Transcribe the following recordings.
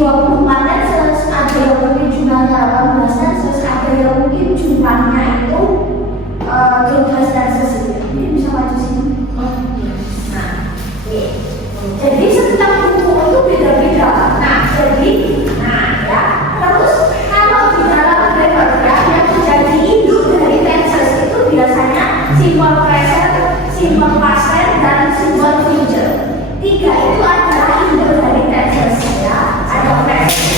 24 Celsius, ada yang mungkin jumlahnya 18 Celsius, ada yang mungkin jumlahnya itu 12 Celsius. Ini bisa maju sini. Nah, jadi setiap buku itu beda-beda. Nah, jadi, ya, terus kalau di dalam grammar yang menjadi induk dari tenses itu biasanya simbol present, simbol past tense, dan simbol future. Tiga itu adalah induk dari tenses, ya. Ada present,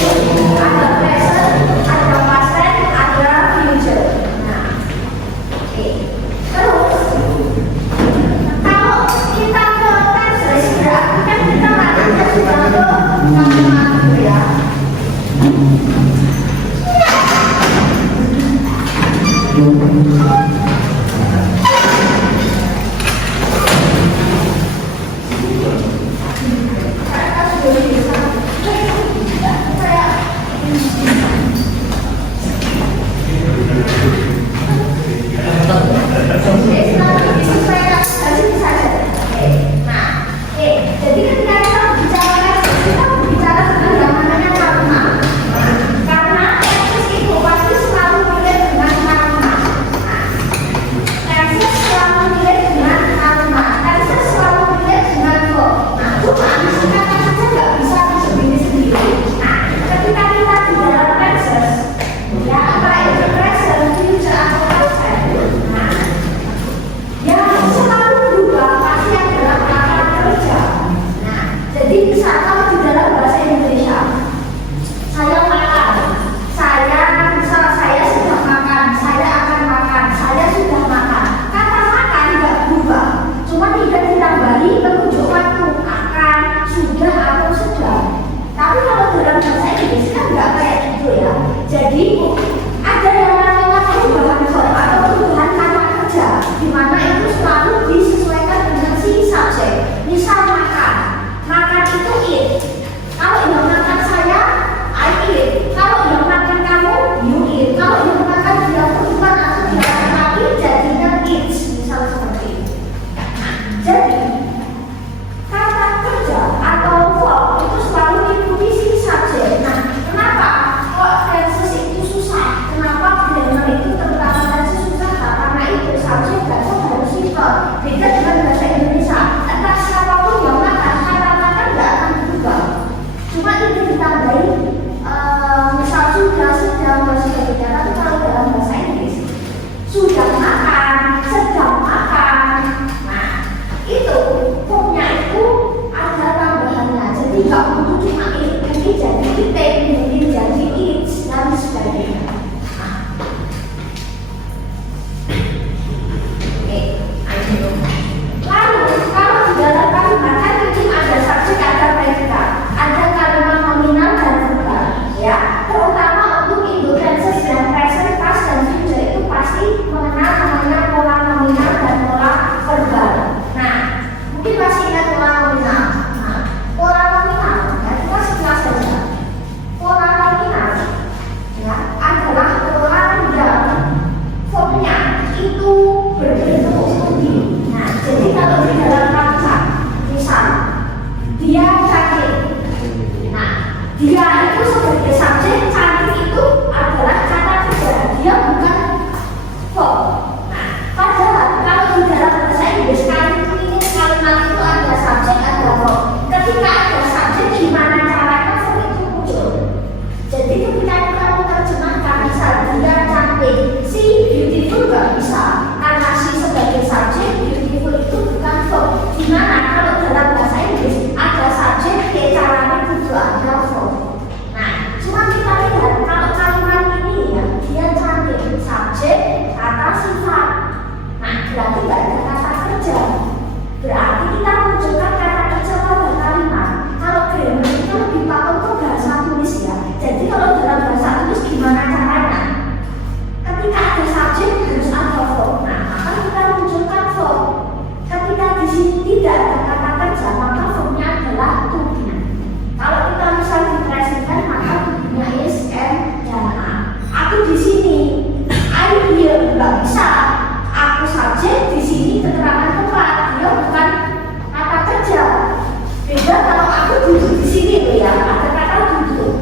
ada past tense, ada future. Nah, terus kalau kita ke tenses berarti kan kita larinya sudah ke kalimat, ya. Jadi ketika kita bicara tentang yang namanya karma, karena tenses itu pasti selalu mirip dengan karma. Tenses selalu mirip dengan karma, tenses selalu mirip dengan verb. Nah, cuma singkatan saja nggak bisa sendiri-sendiri. Nah, ketika kita di dalam tenses, ya apa itu present, future atau past tense, nah, yang selalu berubah pasti adalah kata kerja. Nah, jadi misal kalau di dalam bahasa Indonesia, saya makan, saya sudah makan, saya akan makan, saya sudah makan. Kata makan tidak berubah, cuma tidak ditambahi penunjuk waktu akan, sudah atau sedang. Tapi kalau dalam bahasa Inggris kan nggak kayak gitu, ya. Jadi ada yang namanya perubahan verb atau perubahan kata kerja, di mana itu selalu disesuaikan dengan si subjek. Misal makan itu eat. Kalau yang makan saya, I eat. Kalau yang makan kamu, you eat. Kalau yang makan dia perempuan atau dia laki-laki, jadinya eats. Misal seperti itu. Nah, jadi kata kerja atau verb itu selalu diikuti si subjek. Nah, kenapa kok tenses itu susah? Kenapa grammar itu terutama tenses susah? Karena itu subjek dan verb harus sinkron. Beda dengan bahasa Indonesia. Entah siapapun yang makan, kata makan nggak akan berubah. Cuma itu ditambahi misal sudah, sedang, dan sebagainya. Tapi kalau dalam bahasa Inggris sudah makan, sedang makan. Nah, itu verbnya itu ada tambahannya. Jadi nggak butuh cuma eat, mungkin jadi eating, mungkin jadi eats, dan sebagainya. Nah, lalu kalau di dalam kalimat kan mungkin ada subjek, ada predikat, ada kalimat nominal dan verbal, ya. Terutama untuk induk tenses dan present, past dan future itu pasti mengenal namanya pola nominal dan pola verbal. Nah, mungkin masih ingat pola nominal. Nah, pola nominal, ya kita sekilas saja. Pola nominal, ya, adalah pola yang verbnya itu berbentuk studi. Nah, jadi kalau di dalam kata, misal dia cantik. Nah, dia itu sebagai subjek, cantik itu adalah kata kerja, dia bukan verb. Nah, padahal kalau di dalam bahasa Inggris kalimat itu ada subjek, ada verb. Ketika ada subjek, gimana caranya verb itu muncul? Jadi ketika kamu terjemahkan, misal dia cantik, si beautiful nggak bisa, karena si sebagai subjek, beautiful itu bukan verb. Gimana kalau dalam bahasa Inggris ada subjek, caranya itu ada verb. Nah, cuma kita lihat kalau kalimat ini, ya, dia cantik, subjek, kata sifat. Nah, berarti nggak ada kata kerja. Berarti kita munculkan kata kerja pada kalimat. Kalau grammar itu lebih pakai ke bahasa tulis, ya. Jadi kalau dalam bahasa tulis gimana caranya? Ketika ada subjek harus ada verb. Nah, maka kita munculkan verb. Ketika di sini tidak ada kata kerja, maka verbnya adalah to be. Kalau kita misal dipresentkan, maka to be-nya is am dan are. Aku di sini, I here, nggak bisa. Aku subjek, di sini keterangan tempat, dia bukan kata kerja. Beda kalau aku duduk di sini, loh, ya, ada kata duduk.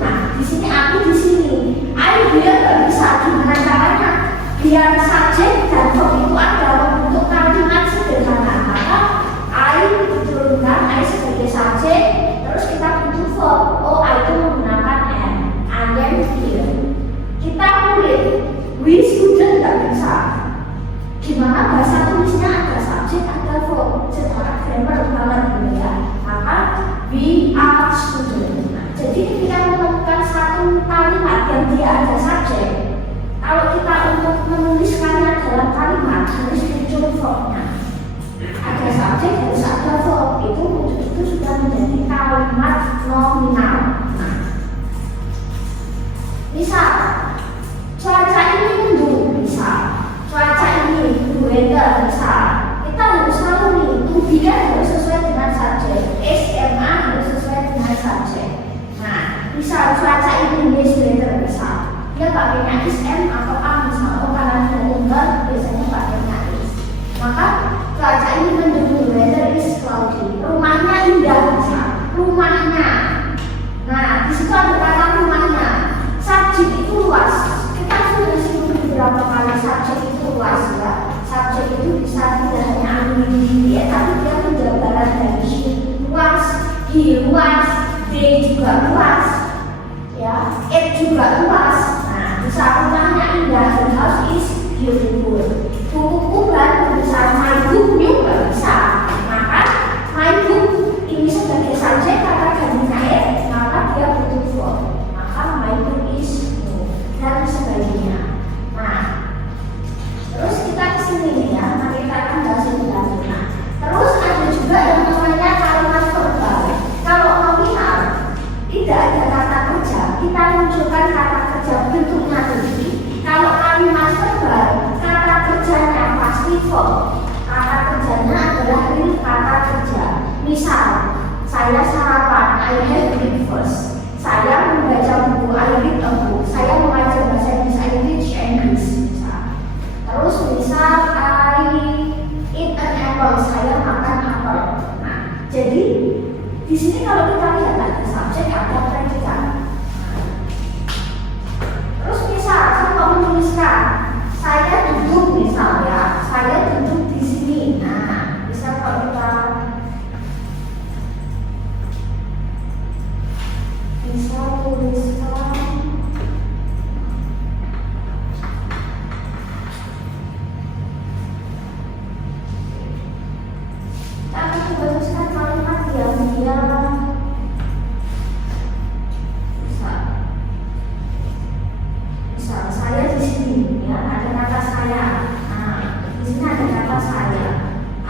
Ada subjek harus ada verb, itu sudah menjadi kalimat nominal. Nah, misal cuaca ini mendung, misal cuaca ini weather, misal kita harus tahu nih, to-be-nya harus sesuai dengan subjek, SMA harus sesuai dengan subjek. Nah, misal cuaca ini is weather, misal dia pakainya is M atau A, misal karena dia tunggal biasanya pakainya is. Maka cuaca ini mendung, weather is cloudy. Rumahnya indah, misal rumahnya. Nah, di situ ada kata rumahnya. Subjek itu luas. Kita sudah singgung beberapa kali subjek itu luas ya. Subjek itu bisa tidak hanya ambil ya, tapi dia menjabarkan dari luas, he luas, they juga luas, ya, it juga luas. Nah, bisa rumahnya indah, the house is beautiful. Buku baru bisa, my book new nggak bisa. Maka my book ini sebagai subjek kata gantinya it, maka dia butuh verb. Maka my book is new dan sebagainya. Nah, terus kita kesini nih ya, nanti kita akan bahas lebih lanjut. Nah, terus ada juga yang namanya kalimat verbal. Kalau nominal tidak ada kata kerja, kita munculkan kata kerja bentuknya sendiri. Kalau kalimat verbal, kata kerjanya pasti verb. Kata kerjanya adalah real kata kerja. Misal, saya sarapan, I have breakfast. Saya membaca buku, I read a book. Saya mengajar bahasa Inggris, I teach English. Terus misal I eat an apple, saya makan apel. Nah, jadi di sini kalau kita lihat ada subjek, ada predikat. Terus misal saya mau menuliskan, saya duduk misal ya, saya duduk di sini. Nah, misal kalau kita bisa tuliskan kalimat yang dia misal saya di sini ya, ada kata saya. Nah, di sini ada kata saya.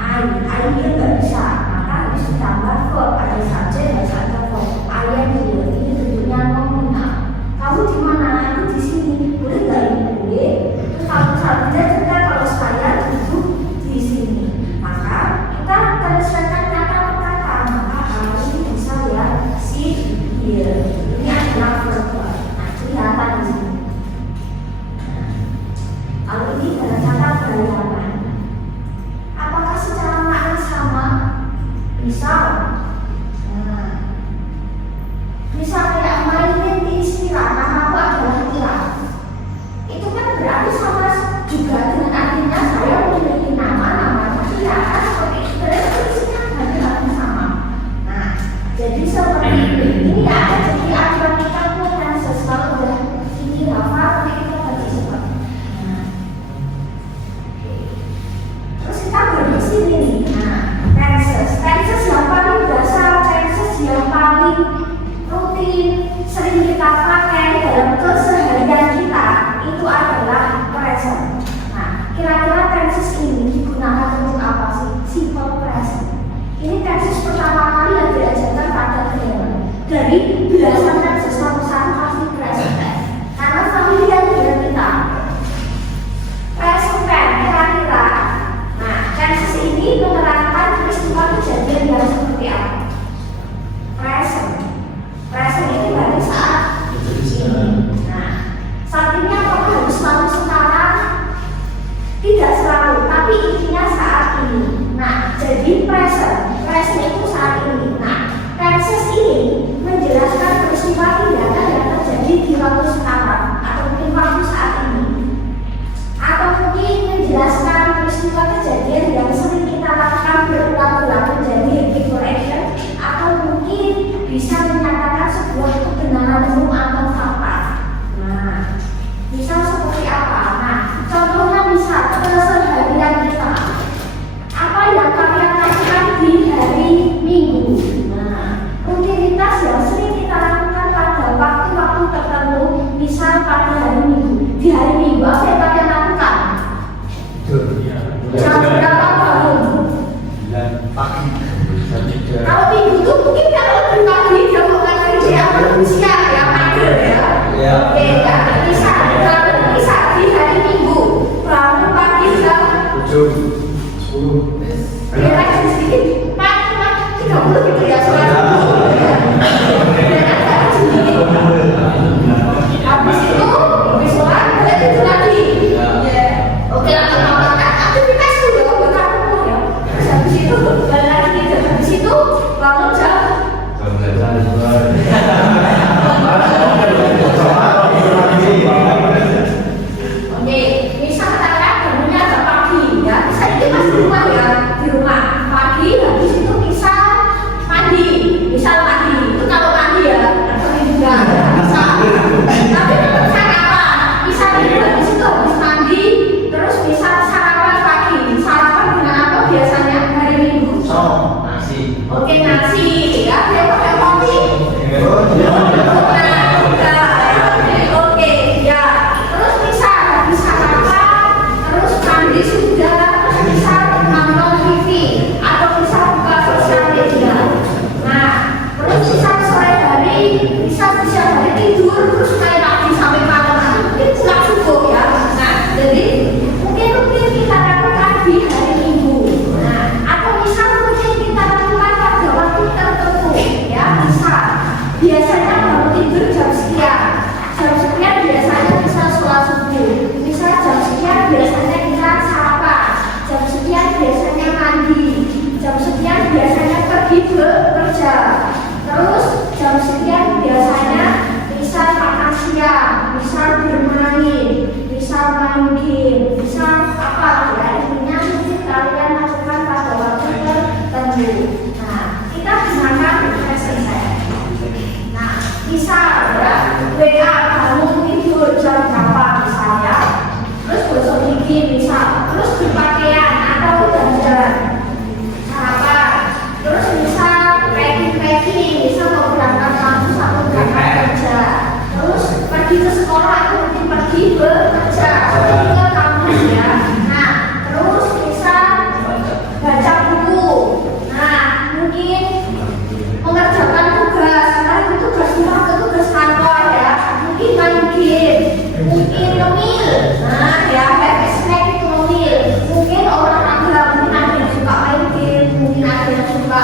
I dia nggak bisa, maka harus ditambah verb. Ada subjek, harus ada verb. I am here, ini bentuknya nominal. Kamu di mana? Aku di sini. Boleh nggak ini? Boleh. Terus kalau misalnya juga kalau saya duduk di sini, maka kita teruskan kata per kata. Maka harus bisa ya sit here. Ini adalah verb. Nah, kelihatan di sini. Kalau ini adalah kata bayangan. Apakah secara makna sama? Misal, misal kayak mainin di istilah, namaku adalah Tira. Itu kan berarti sama juga dengan artinya saya memiliki nama Tira, kan seperti itu. Berarti isinya hampir sama. Nah, jadi seperti ini ada jadi aturan kita bukan sesuatu udah ini hafal, nanti kita baca seperti. Terus kita beri sini nih. Nah, tenses yang paling dasar, tenses yang paling rutin, sering kita pakai dalam keseharian kita itu adalah present. Nah, kira-kira tenses ini digunakan untuk apa sih? Simple present. Ini tenses pertama kali yang diajarkan pada kalian. Dari belasan tenses satu-satu pasti present. Karena familiar dengan kita. Present kira-kira. Nah, tenses ini menerangkan peristiwa kejadian yang seperti apa? Present. Present ini berarti saat ini. Nah, saat ini apakah harus selalu sekarang? Tidak selalu, tapi intinya saat ini. Nah, jadi present itu saat ini. Nah, tenses ini menjelaskan peristiwa Ya kan sedikit, Pak, cuma 30 gitu ya, soalnya. Habis itu, visual, boleh tidur lagi. Oke, lama-lama kan aktivitas dulu, buat kamu ya. Terus habis itu, balik lagi tidur. Habis itu, bangun jam. Oke, misal katakan bangunnya agak pagi ya. Misal ini pas di rumah ya, di rumah pagi. Habis itu misal mandi, itu kalau mandi ya, atau juga misal. Tapi tetap sarapan. Misal itu habis itu habis mandi, terus misal sarapan pagi. Sarapan dengan apa biasanya hari Minggu? Nasi. Oke, nasi ya. Dia pakai roti. Oke, ya. Terus misal habis sarapan, terus mandi sudah, terus misal nonton TV atau misal buka sosial media. Nah, terus misal sore hari, misal hari tidur, terus main lagi sampai malam. Mungkin pulang subuh ya. Nah, jadi mungkin kita lakukan di hari Minggu. Nah, atau misal mungkin kita lakukan pada waktu tertentu ya. Misal biasanya baru tidur jam sekian. Jam sekian biasanya bisa sholat subuh. Misal jam sekian biasanya kita sarapan. Jam sekian biasanya mandi. Jam sekian biasanya pergi bekerja. Terus jam sekian biasanya misal makan siang, misal bermain, misal main game, misal apa ya, intinya mungkin kalian lakukan pada waktu tertentu. Nah, kita gunakan present tense. Nah, misal ya, WA bangun tidur jam berapa misalnya, terus gosok gigi misal, terus berpakaian atau dandan, sarapan, terus misal packing, misal mau berangkat kampus atau berangkat kerja, terus pergi ke sekolah atau mungkin pergi bekerja, pergi ke kampus ya. Nah, terus misal baca buku, nah mungkin mengerjakan tugas, nah itu tugas rumah atau tugas kantor ya, mungkin main game, mungkin ngemil, nah ya kayak snack itu ngemil, mungkin olahraga, mungkin ada yang suka main game, mungkin ada yang suka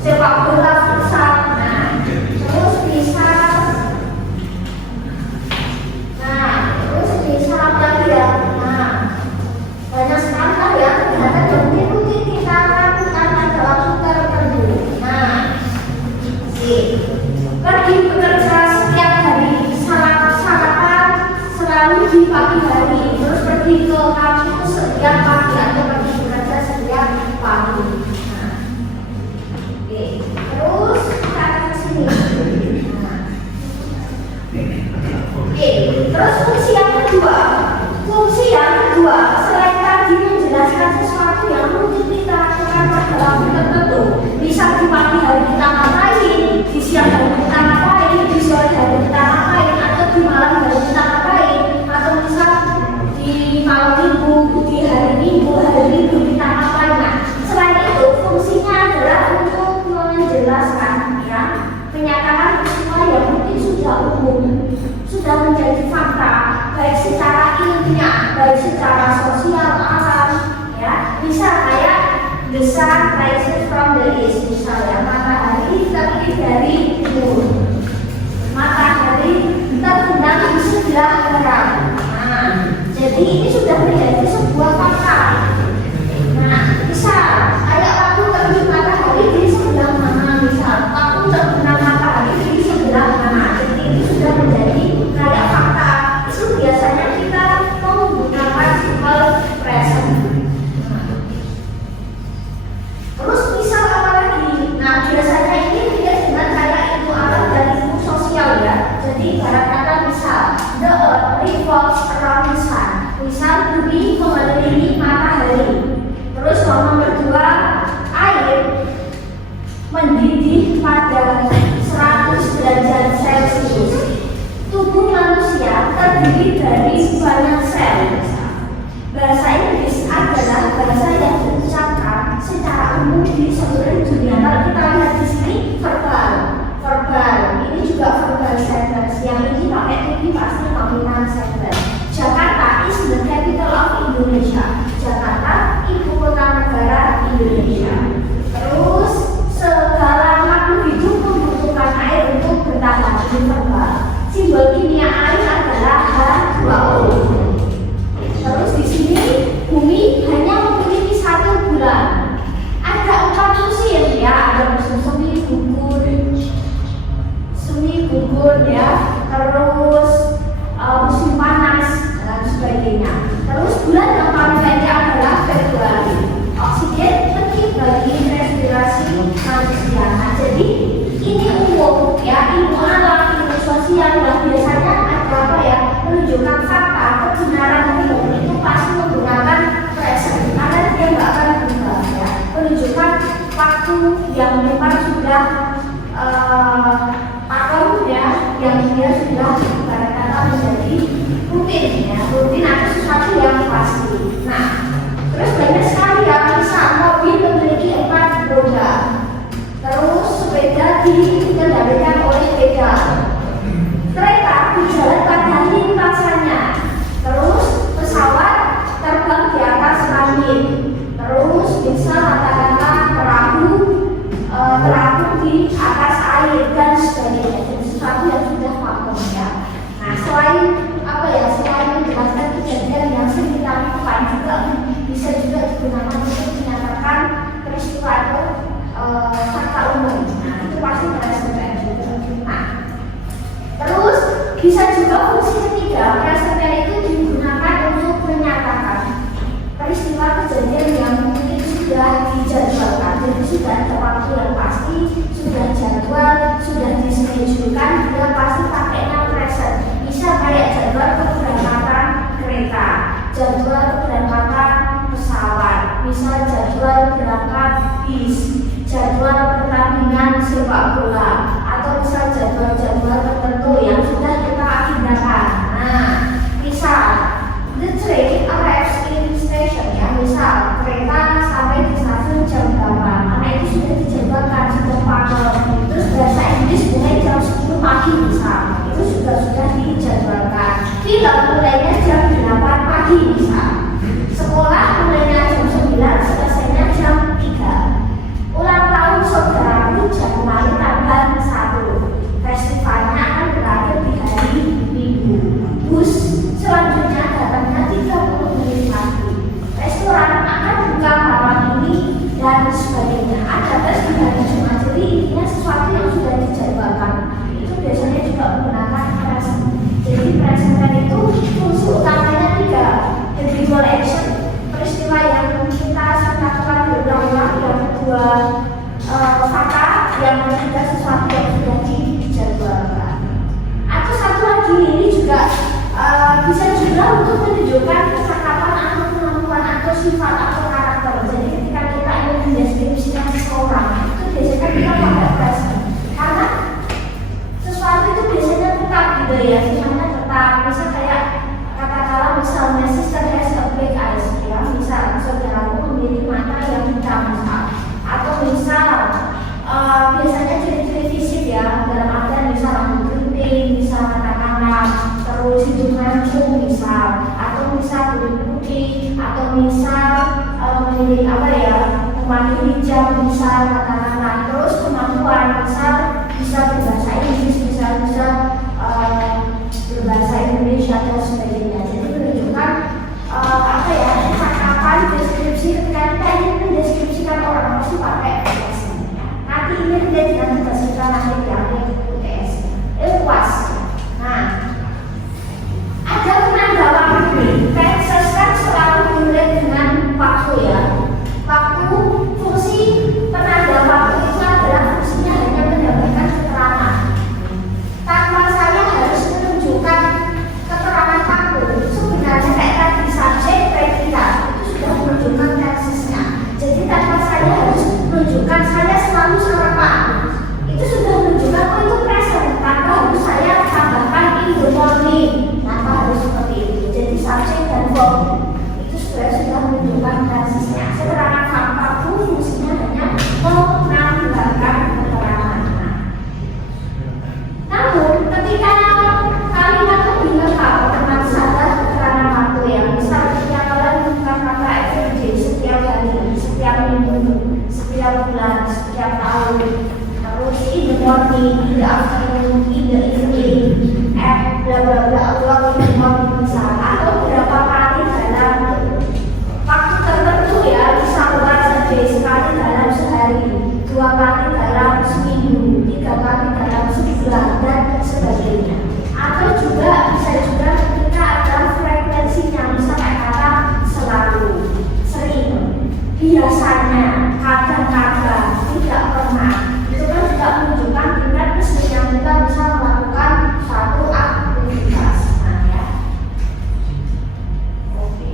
sepak bola, futsal, nah terus bisa, apa lagi ya, nah banyak sekali lah ya kegiatan yang mungkin kita lakukan pada waktu tertentu. Nah, pergi bekerja setiap hari, sarapan selalu di pagi hari, terus pergi ke kampus setiap pagi atau pergi bekerja setiap pagi. Nah, oke, terus kita ke sini. Nah, oke, terus fungsi yang kedua. Selain tadi menjelaskan sesuatu yang mungkin kita lakukan pada waktu tertentu, misal di pagi hari kita ngapain, di siang hari kita ngapain, di sore hari kita ngapain, atau di malam hari kita ngapain, atau misal di malam minggu, di hari minggu kita ngapain. Nah, selain itu fungsinya adalah untuk menjelaskan ya, menyatakan peristiwa yang mungkin sudah umum, sudah menjadi fakta, baik secara ilmiah, baik secara sosial alam, ya. Misal kayak the sun rises from the east, misalnya matahari terbit dari timur, matahari terbenam di sebelah barat. Nah, jadi ini sudah menjadi sebuah fakta. Nah, misal kayak waktu terbit matahari di sebelah mana, misal waktu terbenam matahari di sebelah mana, jadi ini sudah menjadi kayak fakta. Itu biasanya kita menggunakan simple present. Terus misal apa lagi? Nah, biasanya ini tidak dengan kayak ilmu alam dan ilmu sosial ya. Jadi ibarat kata misal the earth revolves around the sun. Misal bumi mengelilingi matahari. Terus nomor kedua, air mendidih pada 100 derajat Celcius. Tubuh manusia terdiri dari banyak sel. Bahasa Inggris adalah bahasa yang diucapkan secara umum di seluruh dunia. Kalau kita lihat di sini verbal, ini juga verbal sentence. Yang ini pakai TV pasti nominal sentence. Jakarta is the capital of Indonesia. Jakarta ibu kota yang memang sudah pakem ya, yang dia sudah ibarat kata menjadi rutin ya, rutin atau sesuatu yang pasti. Nah, terus banyak sekali yang bisa mobil memiliki 4 roda, terus sepeda dikendalikan oleh sepeda, kereta berjalan pada lintasannya, terus pesawat terbang di atas langit, terus bisa katakanlah perahu di atas air dan sebagainya. Jadi sesuatu yang sudah pakem ya. Nah, selain menjelaskan kejadian yang sering kita lakukan, juga bisa juga digunakan untuk menyatakan peristiwa atau fakta umum. Nah, itu pasti present tense juga. Nah, terus bisa juga fungsi ketiga, present tense itu digunakan untuk menyatakan peristiwa kejadian yang mungkin sudah dijadwalkan, jadi sudah ada waktu yang pasti, sudah jadwal, sudah dischedule-kan, juga pasti pakai noun present. Bisa kayak jadwal keberangkatan kereta, jadwal keberangkatan pesawat, misal jadwal berangkat bis, jadwal pertandingan sepak bola, atau misal jadwal-jadwal tertentu yang sudah kita agendakan. Nah, misal the train arrives in station ya, misal kereta sampai di stasiun jam 8, karena itu sudah dijadwalkan, sudah pakem. Terus bahasa Inggris mulai jam 10 pagi misal, itu sudah dijadwalkan. Film mulainya jam 8 pagi misal, sekolah mulainya jam 9, selesainya jam 3. Ulang tahun saudaraku Januari tanggal 1, festivalnya akan berakhir di hari Minggu. Bus selanjutnya datangnya 30 menit lagi. Restoran akan buka malam ini dan sebagainya. Ada tes di hari Jumat, jadi intinya sesuatu yang sudah dijadwalkan. Itu biasanya juga menggunakan present. Jadi present tense itu fungsi utamanya 3. The visual action, peristiwa yang kita lakukan berulang-ulang. Yang kedua, fakta, yang ketiga sesuatu yang sudah dijadwalkan. Atau satu lagi, ini juga bisa juga untuk menunjukkan kecakapan atau kemampuan atau sifat atau karakter. Jadi ketika kita ingin mendeskripsikan seseorang, itu biasanya kita pakai present, karena sesuatu itu biasanya tetap gitu ya, sifatnya tetap. Misal kayak katakanlah misalnya sister has a black eyes ya, misal saudaraku memiliki mata yang hitam misal. Atau misal biasanya ciri-ciri fisik ya, dalam artian misal rambut keriting, misal katakanlah terus hidung mancung misal, atau misal kulit putih, atau misal memiliki memakai hijab misal katakanlah. Terus kemampuan misal bisa berbahasa Inggris, bisa berbahasa Indonesia dan sebagainya. Jadi menunjukkan cakapan deskripsi. Ketika kita ingin mendeskripsikan orang pasti pakai present. Nanti ini tidak dideskripsikan nanti diambil UTS luas. Nah, ada penanda waktu. Tenses kan selalu dimulai dengan waktu ya. Waktu, fungsi penanda waktu itu adalah fungsinya hanya mendapatkan keterangan. Tanpa saya harus menunjukkan keterangan waktu. Sebenarnya kayak tadi subjek predika itu sudah menunjukkan tensesnya. Jadi tanpa saya harus menunjukkan saya selalu sarapan, itu sudah menunjukkan itu present. Tanpa harus saya tambahkan in the morning, tanpa harus seperti itu. Jadi subjek dan verb itu sudah menunjukkan tensesnya. Keterangan fakta pun fungsinya hanya menambahkan keterangan. Namun ketika kalimat lebih lengkap dengan sadar keterangan waktu yang misal ketika kalian menggunakan kata everyday, setiap hari, setiap minggu, setiap bulan, setiap tahun, terus in the morning, in the afternoon, in the evening, bla bla bla, ulang in the morning misal, atau berapa kali dalam waktu tertentu ya, misal once a day, sekali dalam sehari, 2 kali dalam seminggu, 3 kali dalam sebulan dan sebagainya. Atau juga bisa juga ketika ada frekuensinya, misalnya kata selalu, sering, biasanya, kadang-kadang, tidak pernah. Itu kan juga menunjukkan tingkat keseriusan kita bisa melakukan suatu aktivitas. Nah ya, oke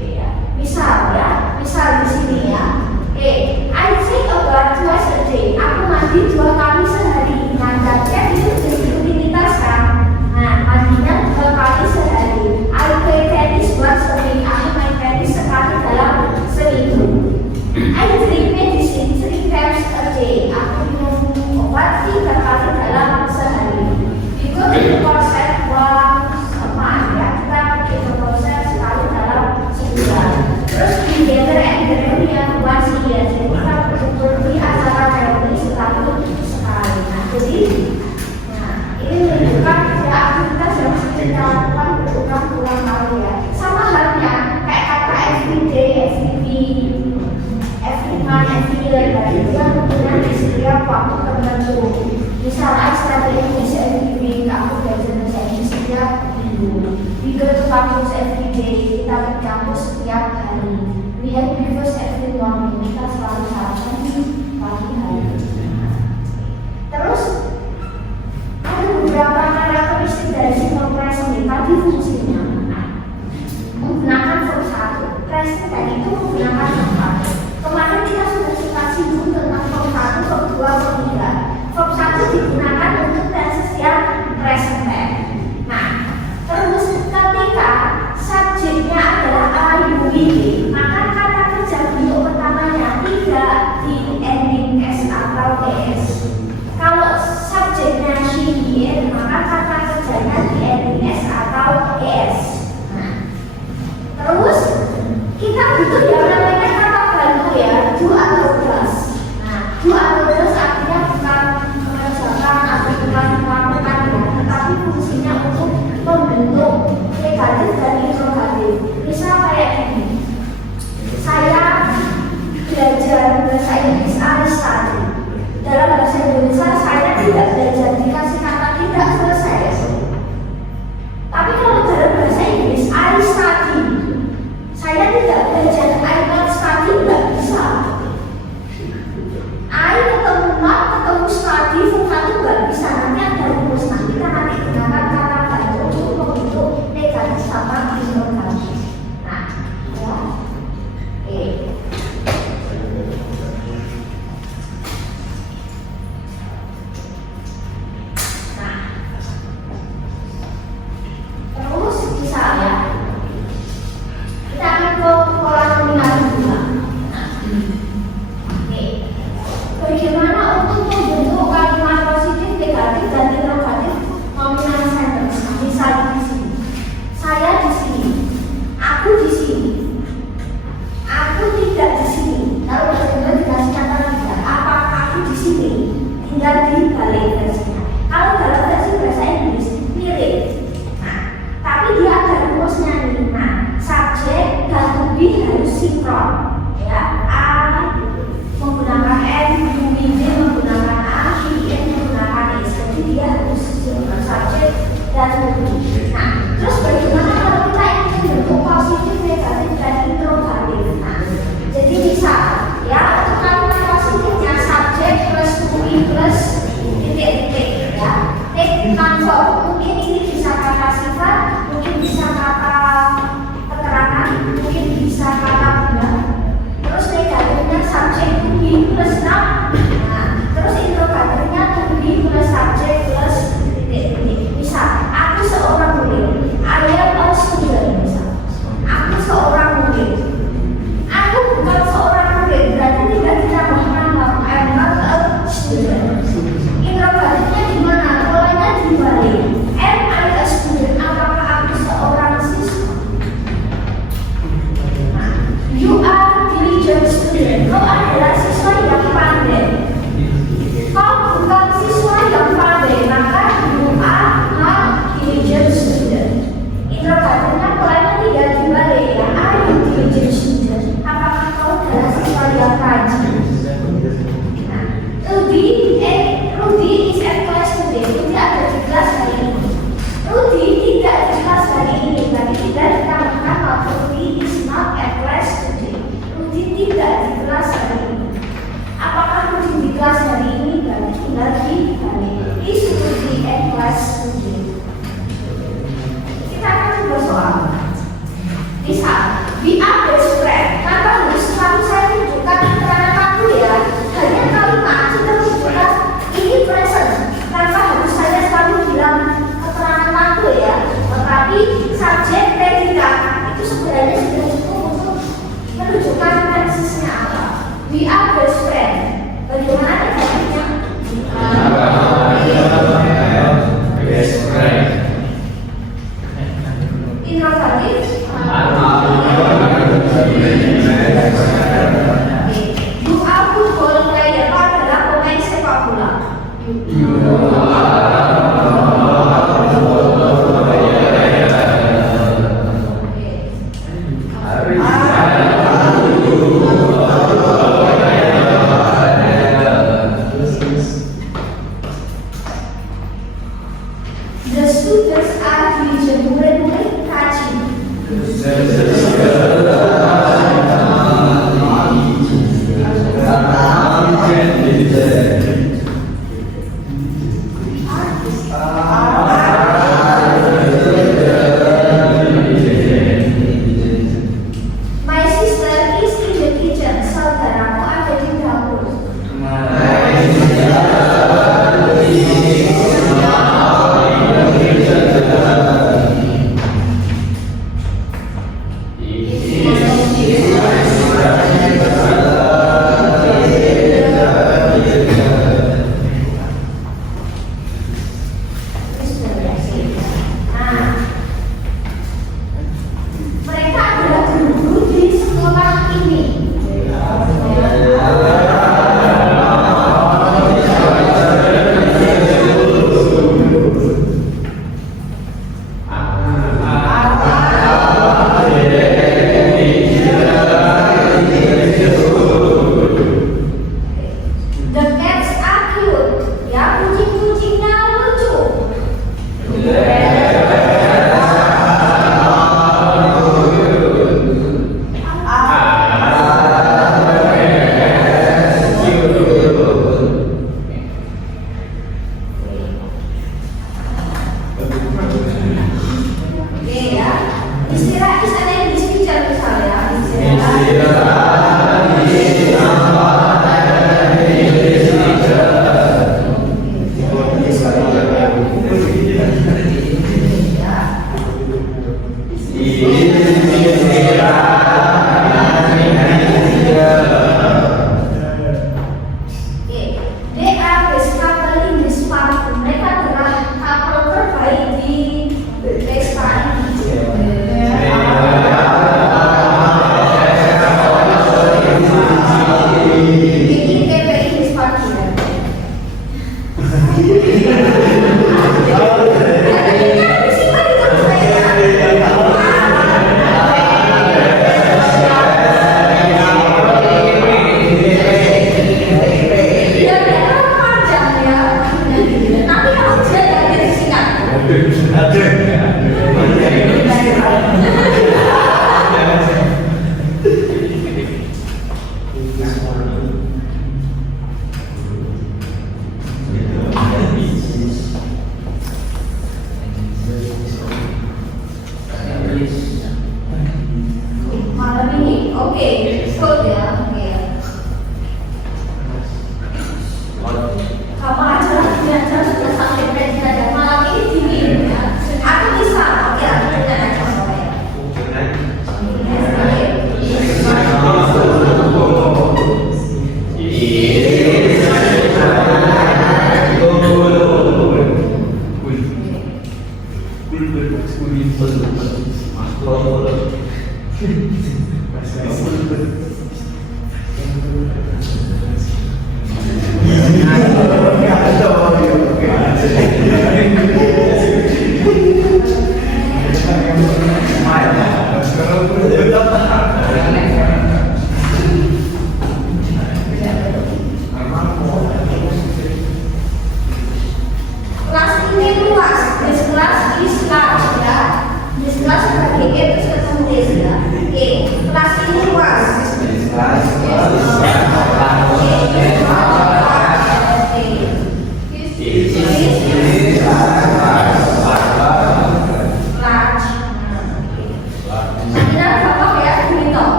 ya, misal di sini ya, I think morning kita selalu sarapan di pagi hari. Terus ada beberapa karakteristik dari simple present ini. Tadi fungsinya menggunakan verb 1. Present tadi itu menggunakan verb 1. Kemarin kita sudah sempat singgung tentang verb 1, verb 2, verb 3. Verb 1 digunakan untuk tenses yang present tense. Nah, terus ketika subjeknya adalah I, you, we, maka kata kerja bentuk pertamanya tidak di ending s atau es. Kalau subjeknya she, he, maka kata kerjanya di ending s atau es. Nah, terus kita butuh yang namanya kata bantu ya, do atau does. Nah, do atau does artinya bukan mengerjakan atau bukan melakukan ya, tetapi fungsinya untuk membentuk negatif dan interrogatif. Misal kayak ini, saya belajar bahasa Inggris tadi. Dalam bahasa Indonesia saya tidak belajar, dikasih kata tidak selesai. Tapi kalau dalam bahasa Inggris I study, saya tidak belajar, I not study, tidak bisa. I ketemu not, ketemu study, satu nggak bisa. Nanti ada rumus, nanti kita nanti gunakan kata bantu untuk membentuk negatif sama interrogatif. Nah, ya, oke. Nah, terus misalnya kita akan ke pola nominal juga. Nah, oke. Bagaimana untuk membentuk kalimat positif, negatif, dan interrogatif nominal sentence? Misalnya di sini, saya di sini, aku di sini, aku tidak di sini. Kalau benar-benar dikasih kata tidak, apakah aku di sini? Tinggal dibalik versinya. Kalau dalam versi bahasa Inggris mirip. Nah, tapi dia ada rumusnya nih. Nah, subjek dan to be harus sinkron. Ya, A menggunakan N, B menggunakan A, N menggunakan S. Jadi dia harus sinkron subjek dan to be. Nah, terus bagaimana kalau kita ingin membentuk positif, negatif, dan interrogatif? Nah, jadi misal ya untuk kalimat positifnya subjek plus to be plus titik-titik ya. Bukan verb, mungkin ini bisa kata sifat, mungkin bisa kata keterangan, mungkin bisa kata benda. Terus negatifnya subjek to be plus noun. Nah, terus interrogatifnya to be plus subjek plus titik-titik. Misal, aku seorang murid. I am a student. Misal, aku seorang murid. Aku bukan seorang murid, berarti tidak ditambahkan noun. I am not a student. Interrogatifnya di mana? Polanya dibalik. Am I a student? Apakah aku seorang siswa? Nah, you are diligent student. Kau adalah siswa yang pandai. Kau bukan siswa yang pandai, maka you are not diligent student. Interrogatifnya polanya tidak dibalik ya. Are you diligent student? Apakah kau adalah siswa yang rajin? Nah, Rudy is at class today. Rudy ada di kelas hari ini. Rudy tidak di kelas hari ini, tapi tidak ditambahkan not. Rudy is not at class today. Rudy tidak di kelas hari ini. Apakah Rudy di kelas hari ini? Berarti tinggal dibalik. Is Rudy at class today? Kita akan coba soal. Misal, we are best friend. Tanpa harus selalu saya tunjukkan keterangan aku ya. Hanya kalimat sudah menunjukkan ini present. Tanpa harus saya selalu bilang keterangan aku ya. Tetapi subjek predikat itu sebenarnya sudah cukup untuk menunjukkan tensesnya apa. We are best friend. Bagaimana negatifnya? Best friend. Interrogatif. You are football player. Kau adalah pemain sepak bola.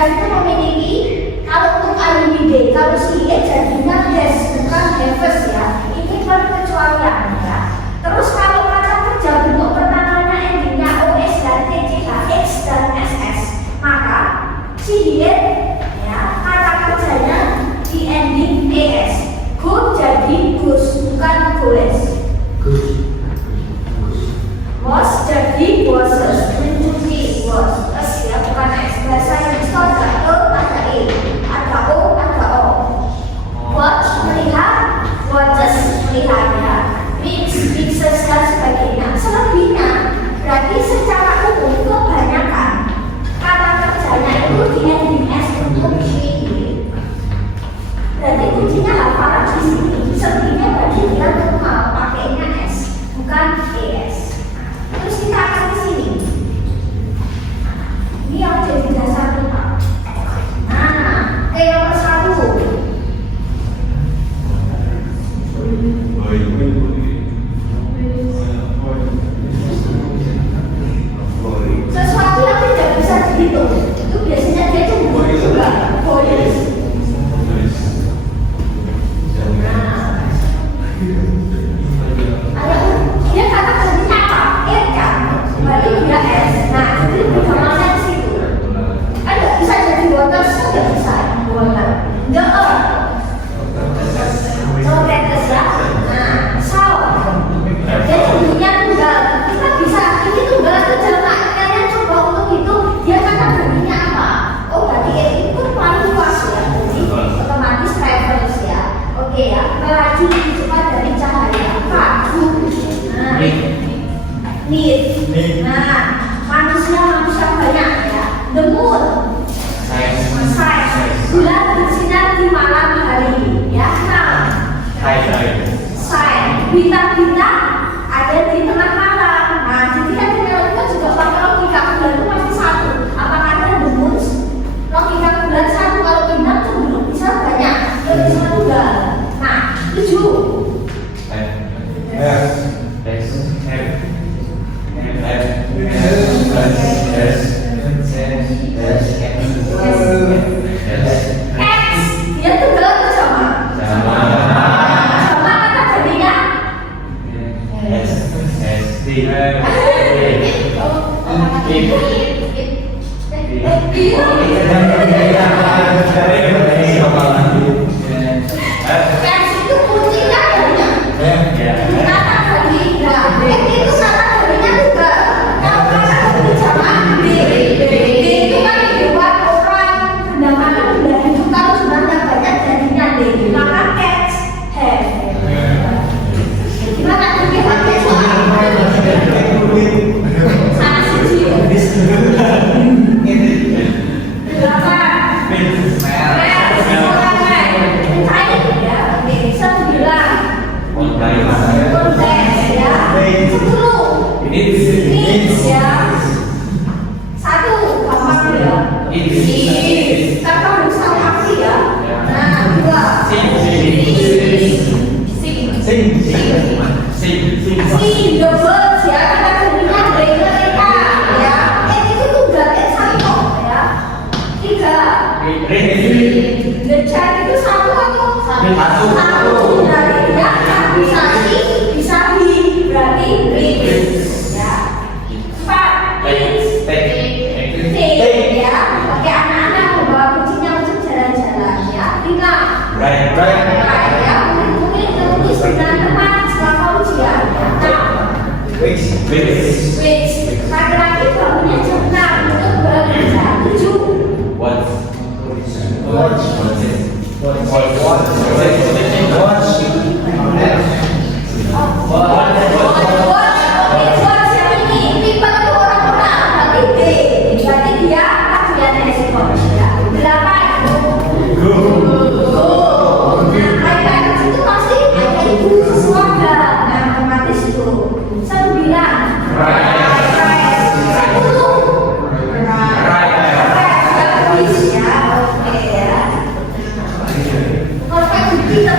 Dia itu memiliki, kalau untuk IUD, kalau si E jadinya has, bukan has ya. Ini perkecualian ya. Terus kalau kata kerja bentuk pertamanya endingnya OS dan TCH, X dan SS, maka si dia ya kata kerjanya di ending ES. Go jadi goes, bukan goes. Was jadi washes, mencuci was, S ya bukan S. Bahasa Inggris itu ada E, ada E, ada O, ada O. Watch melihat, watches melihat ya. Mix, mixes dan sebagainya. Selebihnya berarti secara umum kebanyakan kata kerjanya itu di ending S untuk she. Berarti kuncinya hafalan di sini. Selebihnya berarti dia normal pakainya S, bukan ES. Terus kita akan ke sini. Ini yang jadi dasar kita. Nah, nomor 1. Sesuatu yang tidak bisa dihitung itu biasanya dia tumbuh juga. Boys. Dia kata kerjanya apa? Kan? Berarti dia S. Nah, jadi perkembangannya di situ. Kan nggak bisa jadi water, nggak bisa water. The earth. So tetes ya. Nah, salt. Dia tumbuhnya tunggal. Kita bisa ini tunggal itu jamak. Kalian coba untuk itu. Dia kata kerjanya apa? Oh, berarti itu paling luas ya. Jadi otomatis travels ya. Oke ya. Melaju lebih cepat dari cahaya. Padu. Nah. Need. Nah, manusia banyak ya. The moon. Size. Bulan bersinar di malam hari. Ya, nah. Size. Bintang-bintang ada di tengah malam. Nah, jadi kan kita juga pakai logika bulan itu pasti satu. Apakah ada the moon? Logika bulan satu. Kalau bintang cenderung bisa banyak. Ya bisa tunggal. Nah, 7. X, dia tunggal atau sama? Sama kata jadinya? X itu kuncinya banyak. Kata jadinya, itu kata jadinya juga. Kalau kata jadi sama D itu kan buat orang benda hidup. Kalau jumlahnya banyak jadinya D. Maka catch have. Gimana nanti pakai soal? Sana siji. Berapa? Cair ya. Oke, 9. Kontes ya. 10. Needs ya. 1 gampang ya. Ini kita harus tahu aksi ya. Nah, 2. Sing double ya, kata kerjanya mereka ya. Itu tunggal satu ya. 3. Lecat itu satu atau satu? Berarti ya bisa bisa berarti ya. 4. Ya. Oke, anak-anak membawa kucingnya untuk jalan-jalan ya. 5. Ya, mungkin menulis dengan teman selama ujian. 6. Which laki-laki bangunnya jam 6 untuk bekerja. 7. Kita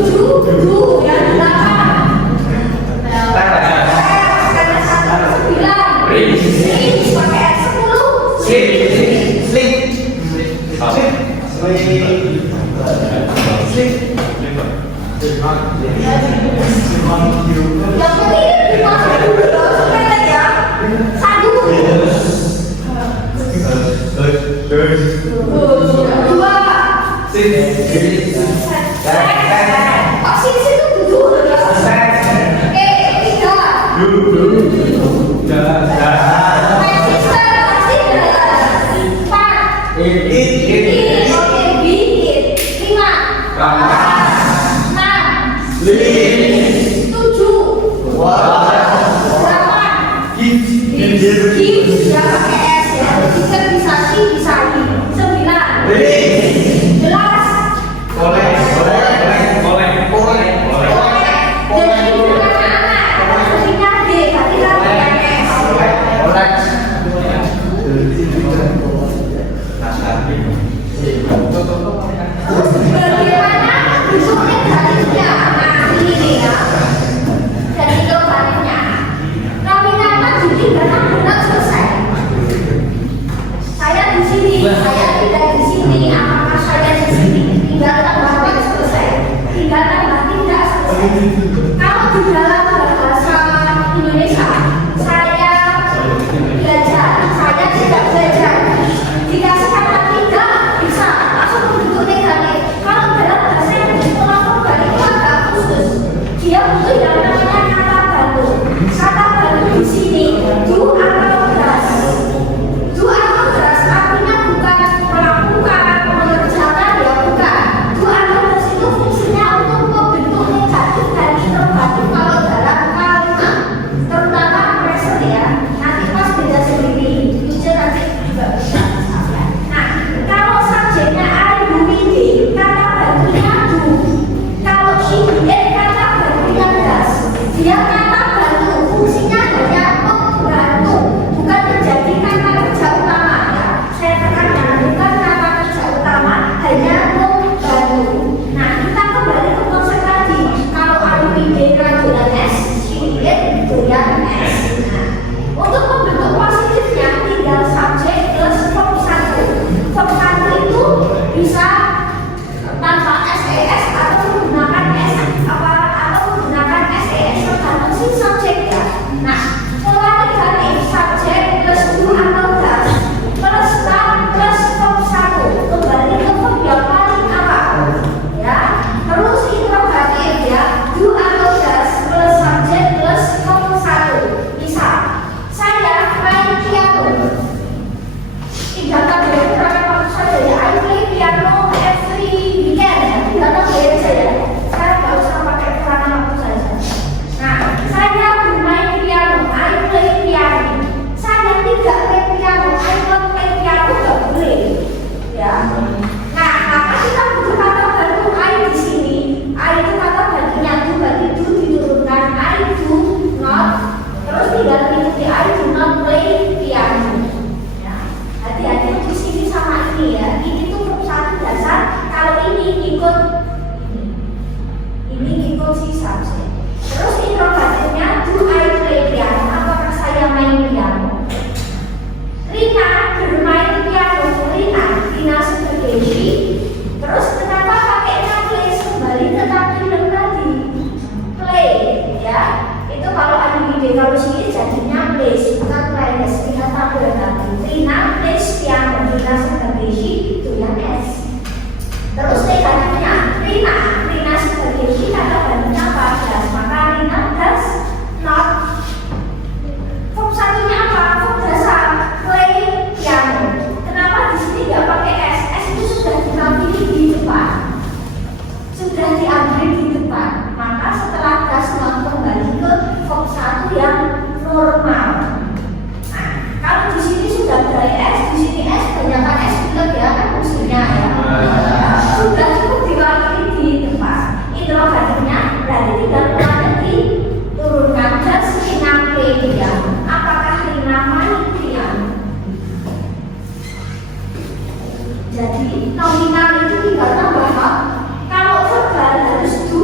7, du, yang 8. Karena 1, 9. Ring, pakai S 10. Yang penting dimasukin dulu loh, supaya ya. 1, 2. Oh, sini situ duduk ya. Oke, 3. Sister, masih 4. Ini, oke, bikin 5. 6. 7. 8. Gift ya pakai S ya. Bisa bisa I. 9. 11. Jadi itu anak-anak. Artinya D, berarti kan pakai S. Terus bagaimana bentuknya garisnya? Nah, ini nih ya. Jadi itu garisnya. Nominalnya ditinggalkan benar selesai. Saya di sini, saya tidak di sini. Apakah saya di sini? Tinggal tambah selesai. Tinggal tambah tidak selesai. Kalau di dalam bahasa Indonesia, saya belajar, saya tidak belajar. Dikasih kata tidak bisa langsung bentuk negatif. Kalau dalam bahasa Inggris pelakukan itu agak khusus. Dia butuh yang namanya kata bantu. Kata bantu di sini do atau does. Do atau does artinya bukan melakukan, mengerjakan ya bukan. Do atau does itu fungsinya untuk membentuk negatif dan interrogatif kalau dalam kalimat, terutama present ya. Nanti pas beda sendiri, future nanti juga bisa. Nah, kalau subjeknya I, you, we, they, kata bantunya do. Kalau she, it, kata bantunya does. Dia kata bantu, fungsinya hanya membantu, bukan menjadi kata kerja utama ya. Saya tekankan, bukan kata kerja utama, hanya membantu. Nah, kita kembali ke konsep tadi. Kalau I, you, we, they, dengan S, she, it, dengan S. Nah, untuk membentuk positifnya tinggal subjek plus verb 1. Verb 1 itu bisa tanpa SES atau menggunakan S atau menggunakan SES tergantung si subjek ya. Nah, pola negatif subjek plus do atau does plus noun plus verb 1 kembali ke verb yang paling awal ya. Terus interrogatif ya, do atau does plus subjek plus verb 1. Misal, saya main piano. Tinggalkan dari kurangnya waktu saja ya. I play piano every weekend ya. Tinggalkan dari saya. Saya nggak usah pakai kurangnya waktu saja. Nah, saya bermain piano. I play piano. Saya tidak play piano. I don't play piano. Nggak boleh. Ya. Nah, maka kita butuh kata bantu I di sini. I itu kata bantunya do, berarti do diturunkan. I do not. Terus tinggal diikuti I do not play piano. Ya. Hati-hati di sini sama ini ya. Ini tuh verb 1 dasar. Kalau ini ikut si subjek. Terus interrogatifnya do I play piano? Apakah saya main piano? Rina bermain piano. Rina sebagai she. Terus kenapa pakainya play kembali tetapi yang tadi play ya? Itu kalau animide, kalau sini jadinya plays bukan plays. Kita tampil tadi. Rina plays piano. Rina sebagai she itu yang S. Terus negatifnya Rina sebagai she kata bantunya apa? Does. Maka Rina does not. Verb 1-nya apa? Verb dasar play piano. Kenapa di sini nggak pakai S? S itu sudah diambil di depan. Sudah diambil di depan. Maka setelah does not kembali ke verb 1 yang normal. Nah, kalau di sini sudah dari S, di sini S banyakkan S juga ya kan fungsinya ya. Sudah cukup diwakili di depan. Interrogatifnya berarti tinggal pelannya diturunkan dan Rina play piano. Apakah Rina main piano? Jadi nominal itu tinggal tambah not. Kalau verbal harus do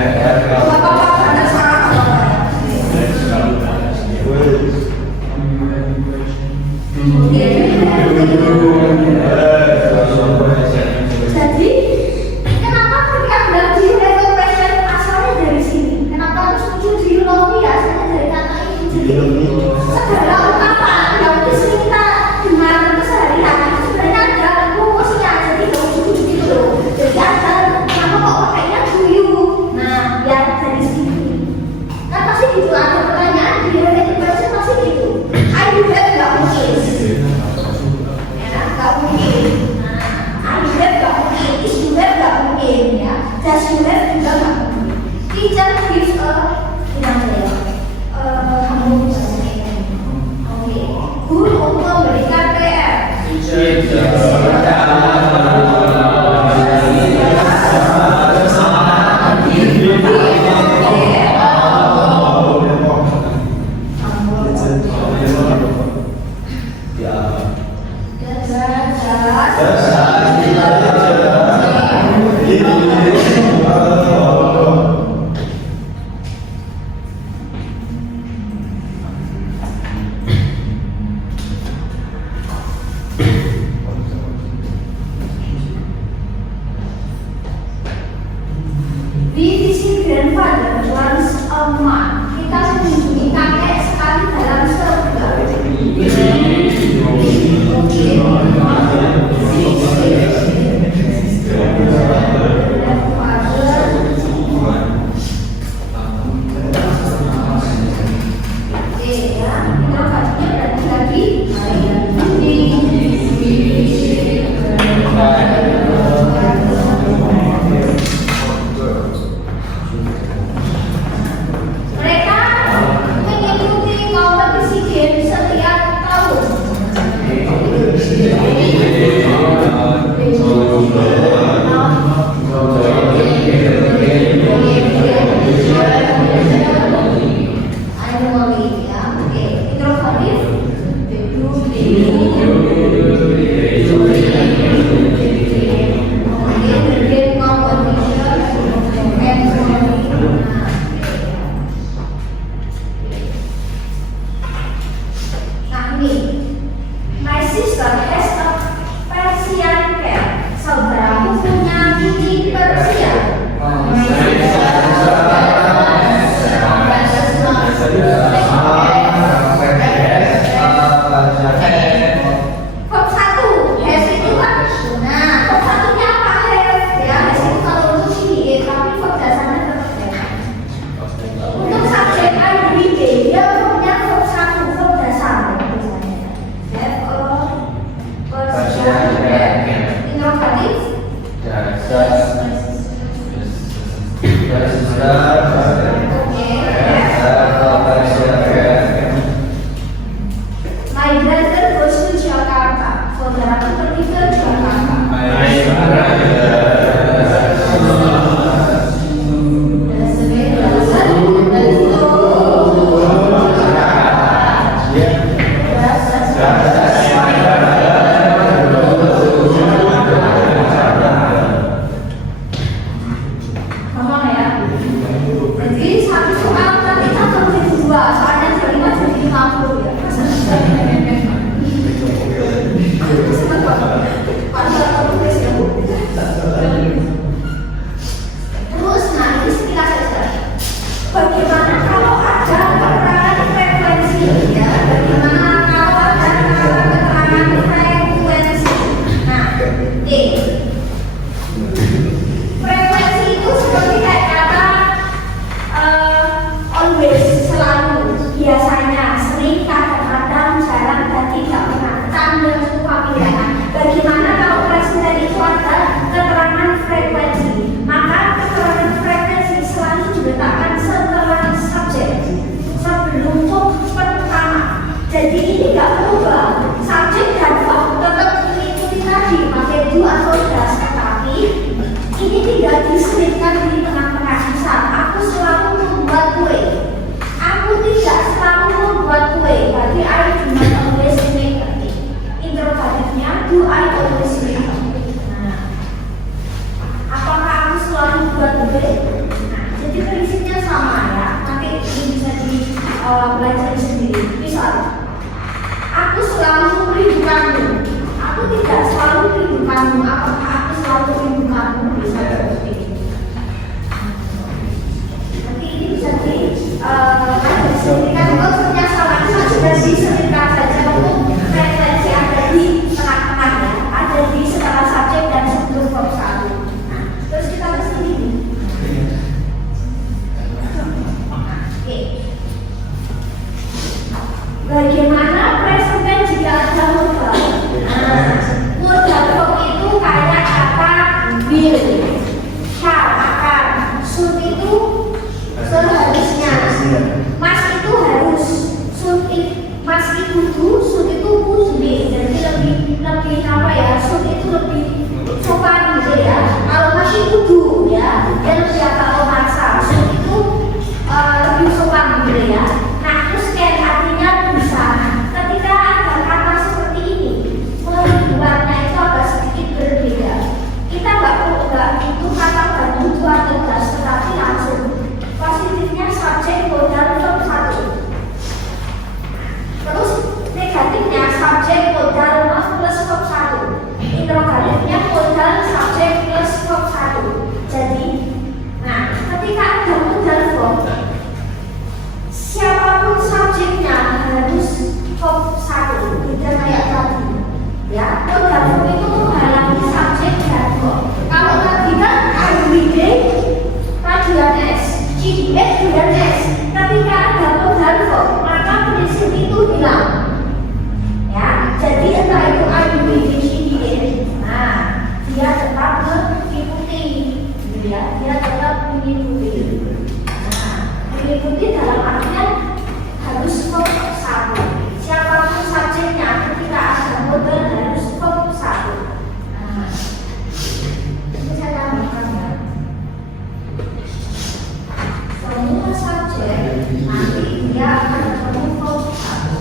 Bapak ada saran apa? Jadi, kenapa ketika bilang do you have a passion asalnya dari sini? Kenapa harus muncul do you love me? Asalnya dari kata itu. Jadi, segala ungkapan yang mungkin sering kita dengar itu sehari-hari itu sebenarnya ada rumusnya. Jadi, nggak ujuk-ujuk gitu loh. Jadi ada, kenapa kok pakainya do you? Nah, biar dari sini. Kan pasti gitu, ada pertanyaan do you have a passion pasti gitu. I do have nggak mungkin. Ya, nggak mungkin. I have nggak mungkin, is you have nggak mungkin ya, does you have juga nggak mungkin. Teacher gives a oke, guru untuk memberikan PR. We visit grandfather once a month. Kita mengunjungi kakek sekali dalam sebulan. Mereka mengikuti kompetisi game setiap tahun. Annually, ya, oke. Introverted, my sister has a Persian cat. Saudaraku punya kucing Persia. Verb 1, has itu kan. Nah, verb 1-nya apa? Have ya. Has itu kalau untuk CDA, tapi verb dasarnya tetap have. Untuk subjek everyday, dia punya verb 1, verb dasar. Have a Persian cat. Introverted. My brother goes to Jakarta. Saudaraku pergi ke Jakarta. Ngomong ya. Jadi satu soal nanti satu jadi 2, soalnya dari 5 jadi 50 ya. Terus, nah ini sekilas saja. Bagaimana kalau ada keterangan frekuensi? Ya, bagaimana kalau ada keterangan frekuensi? Nah, frekuensi itu seperti kayak kata always, selalu, biasanya, sering, kadang-kadang, jarang, dan tidak pernah. Tanda suka pilihan. Bagaimana kalau presiden itu ada keterangan frekuensi? Maka keterangan frekuensi selalu diletakkan setelah subjek, sebelum verb pertama. Jadi ini nggak berubah. Subjek dan verb tetap mengikuti tadi, pakai do atau does, tetapi ini tidak diselipkan di tengah-tengah. Misal, aku selalu membuat kue. Aku tidak selalu membuat kue. Berarti I do not always make a cake. Introvertednya do I always make a cake. Nah, apakah aku selalu buat kue? Nah, jadi dia tetap mengikuti. Mengikuti dalam artian harus fokus satu. Siapapun subjeknya, ketika ada modal harus fokus satu. Ini saya tambahkan ya. Semua subjek nanti dia akan ketemu fokus satu.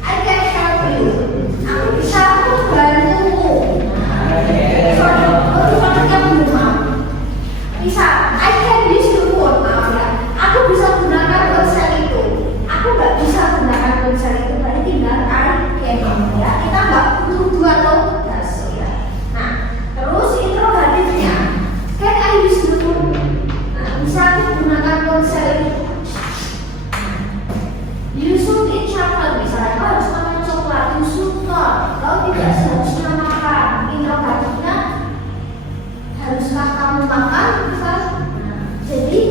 I can help you. Aku bisa membantumu. Bisa, I can use the phone. Maaf ya, aku bisa gunakan ponsel itu. Aku nggak bisa gunakan ponsel itu, berarti tinggal I can ya. Kita nggak butuh dua atau tugas ya. Nah, terus interrogatifnya, can I use the phone? Nah, bisa aku gunakan ponsel itu. You should eat chocolate, misalnya harus makan coklat. You should not. Kau tidak seharusnya makan. Interrogatifnya, haruskah kamu makan? Jadi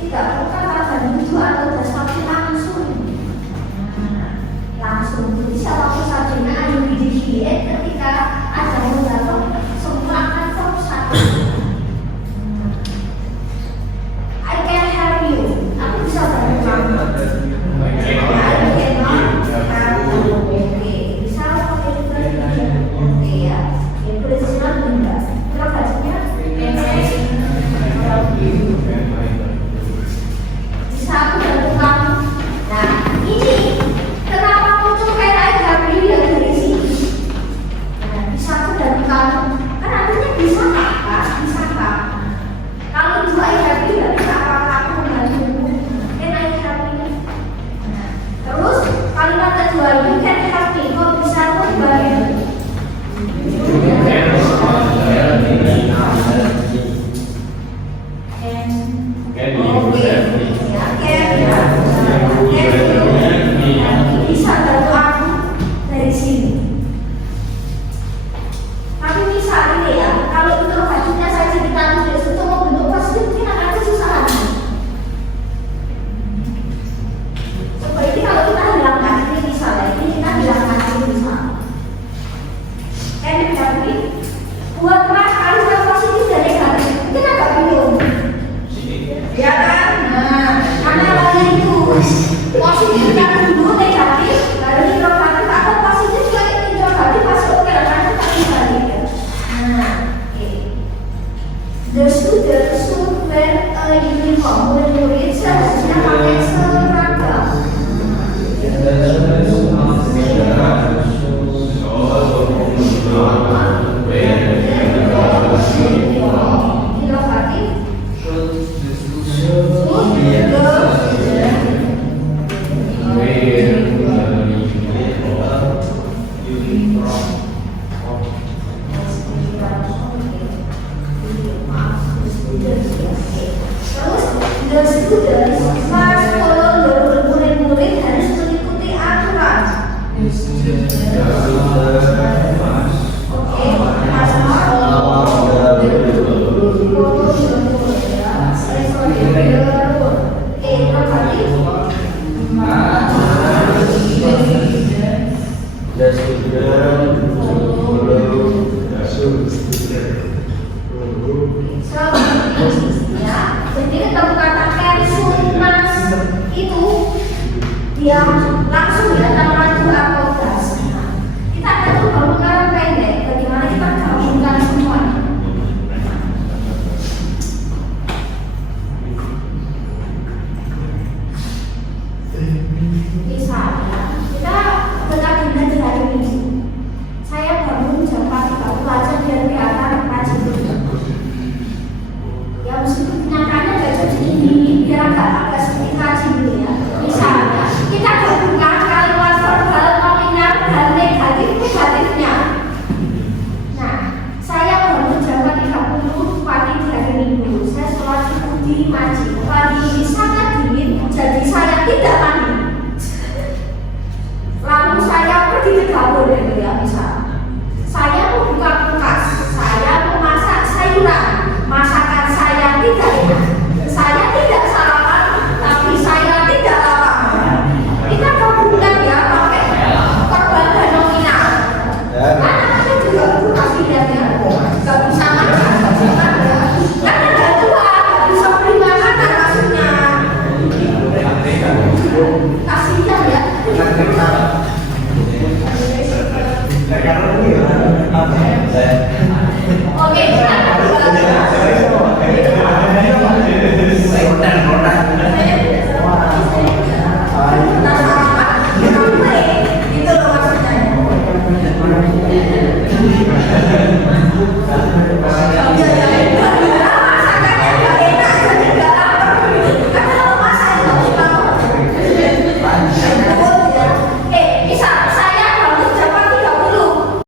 tidak perlu katakan butuh atau tidak, tapi langsung. Jadi siapapun subjeknya ada di ketika ada modal semua akan fokus satu. I can help you. Aku bisa bantu kamu. Bisa pakai oke ya. President enggak. Terobasnya bisa aku bantu kamu. Nah, ini kenapa muncul NIW yang dari sini? Nah, bisa aku bantu kamu. Kan artinya bisa apa? Bisa apa? Kalau itu NIW nggak bisa apa-apa, aku membantumu. NIW. Nah, terus kalimat kedua, you can help me. Kau bisa membantu. Bisa bantu aku dari sini. Tapi misal ini ya, kalau interrogatifnya saya ceritakan tulis untuk membentuk positif mungkin akan kesusahan. Seperti kalau kita hilangkan ini misalnya, ini kita hilangkan ini misal. Tapi buat kalimat positif dan negatif, mungkin agak bingung. Ya kan? Nah, analognya itu positif yang dulu negatif, lalu interrogatif atau positif juga interrogatif masuk oke lah, nanti kita balik ya. Nah, oke. The student should wear a uniform. Murid seharusnya pakai seragam. Terus the students must follow the murid-murid harus mengikuti aturan.